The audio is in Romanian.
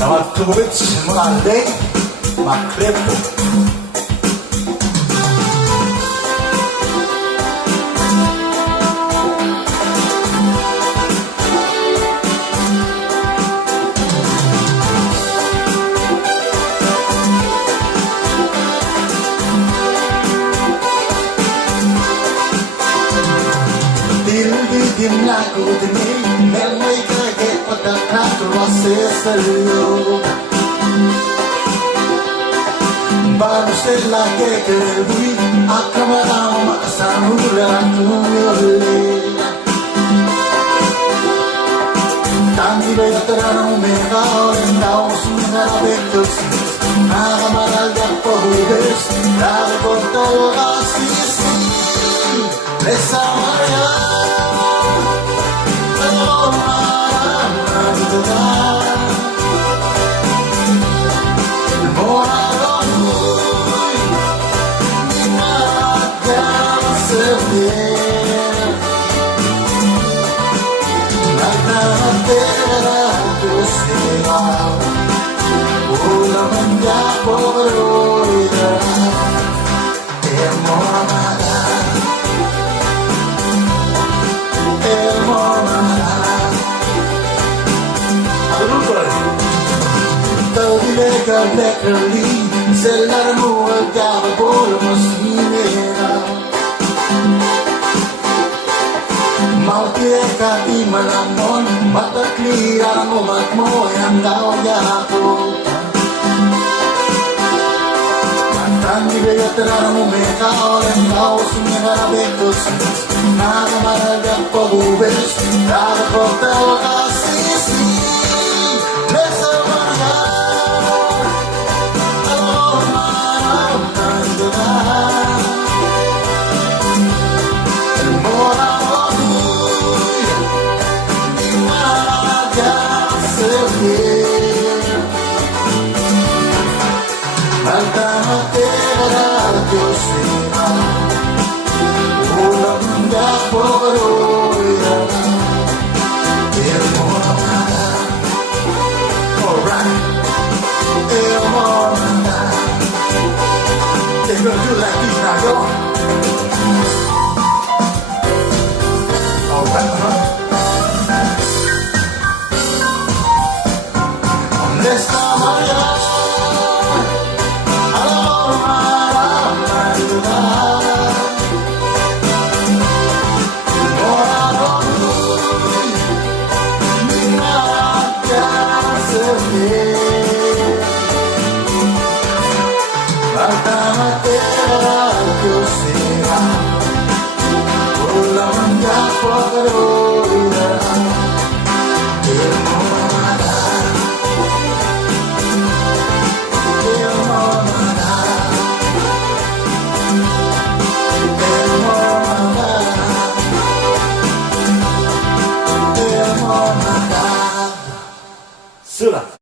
Navatuvic, Monday, Macrepo. Dim lagu demi memang kaget pada kata rasa selalu baru selagi kerui akan melama samuran tuyul tangi beterano merah dan sungai betul amaral dan pohon dari kota asisi bersama Leckerli, sellarmo agava bolmo simera Mauti e cati malamon, matakliran mo matmoyan daw yapo Matandi beyateran mo mekaolen daw sumera betos Nagamaraga po bubes, dara kota wakasisi They're gonna do like this now, yo. All right, Let's go, Maria. Oh,